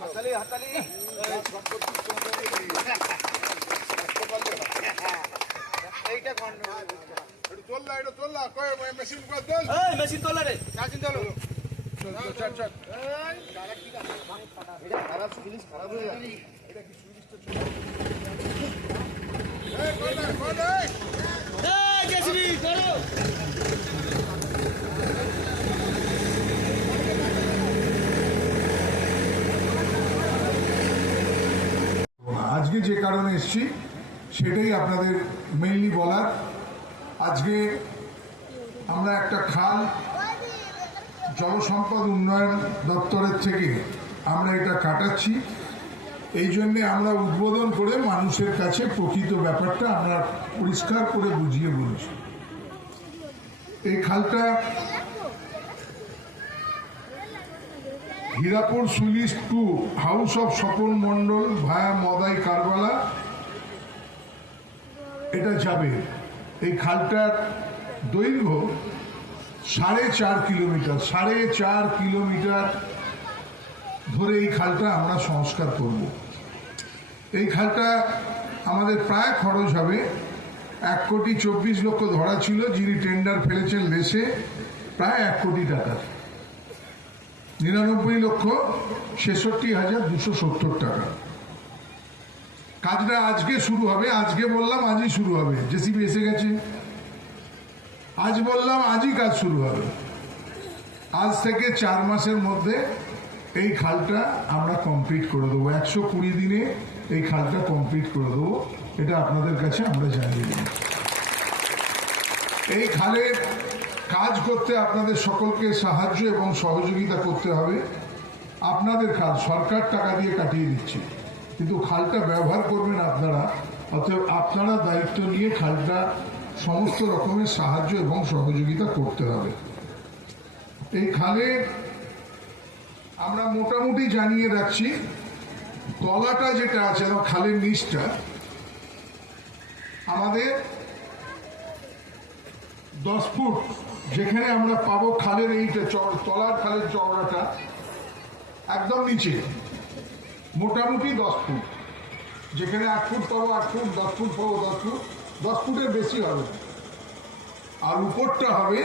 হাতালি হাতালি এইটা তোলা এটা তোলা কয় মেশিন করে দল এই মেশিন তোলা রে মেশিন তোলো চল চল চল দাদা ঠিক আছে এটা খারাপ জিনিস খারাপ হয়ে যাবে এটা কি সুইচটা চলে এই কোন এই জেসিবি করো আজকে যে কারণে এসেছি সেটাই আপনাদের মেইনলি বলার। আজকে আমরা একটা খাল জলসম্পদ উন্নয়ন দপ্তরের থেকে আমরা এটা কাটাচ্ছি, এই জন্যে আমরা উদ্বোধন করে মানুষের কাছে প্রকৃত ব্যাপারটা আমরা পরিষ্কার করে বুঝিয়ে বলছি। এই খালটা Hirapur switch to house of Swapan Mondal via Madai Karbala এটা যাবে। এই খালটার দৈর্ঘ্য 4.5 কিলোমিটার, 4.5 কিলোমিটার ধরে এই খালটা আমরা সংস্কার করব। এই খালটা আমাদের প্রায় খরচ হবে 1,24,00,000 ধরা ছিল, যিনি টেন্ডার ফেলেছেন লেসে প্রায় 1 কোটি টাকা, 99,66,270 টাকা। কাজটা আজকে শুরু হবে, আজকে বললাম আজই শুরু হবে, জেসিবি এসে গেছে, আজ বললাম আজই কাজ শুরু হবে। আজ থেকে 4 মাসের মধ্যে এই খালটা আমরা কমপ্লিট করে দেবো, 120 দিনে এই খালটা কমপ্লিট করে দেবো, এটা আপনাদের কাছে আমরা জানিয়ে দিই। এই খালের কাজ করতে আপনাদের সকলকে সাহায্য এবং সহযোগিতা করতে হবে। আপনাদের খাল সরকার টাকা দিয়ে কাটিয়ে দিচ্ছে, কিন্তু খালটা ব্যবহার করবেন আপনারা, অতএব আপনারা দায়িত্ব নিয়ে খালটা সমস্ত রকমের সাহায্য এবং সহযোগিতা করতে হবে। এই খালে আমরা মোটামুটি জানিয়ে রাখছি, তলাটা যেটা আছে খালের নিচটা আমাদের 10 ফুট, যেখানে আমরা পাবো খালের এইটা তলার খালের চওড়াটা একদম নিচে মোটামুটি 10 ফুট, যেখানে 8 ফুট পাবো 8 ফুট, 10 ফুট পাবো 10 ফুট, 10 ফুটের বেশি হবে। আর উপরটা হবে,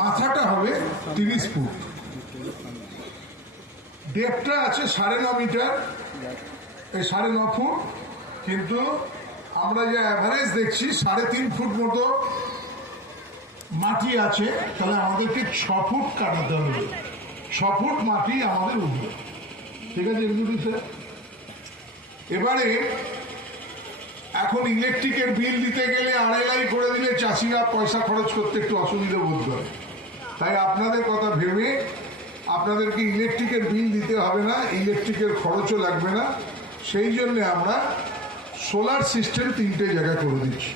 মাথাটা হবে 30 ফুট। ডেপটা আছে 9.5 মিটার, এই 9.5 ফুট, কিন্তু আমরা যে অ্যাভারেজ দেখছি 3.5 ফুট মতো মাটি আছে, তাহলে আমাদেরকে 6 ফুট কাটাতে হবে, 6 ফুট মাটি আমাদের উঠবে। ঠিক আছে এগুলো। এবারে এখন ইলেকট্রিকের বিল দিতে গেলে 2.5 করে দিলে চাষিরা পয়সা খরচ করতে একটু অসুবিধা বোধ করে, তাই আপনাদের কথা ভেবে আপনাদেরকে ইলেকট্রিকের বিল দিতে হবে না, ইলেকট্রিকের খরচও লাগবে না, সেই জন্য আমরা সোলার সিস্টেম 3টে জায়গায় করে দিচ্ছি।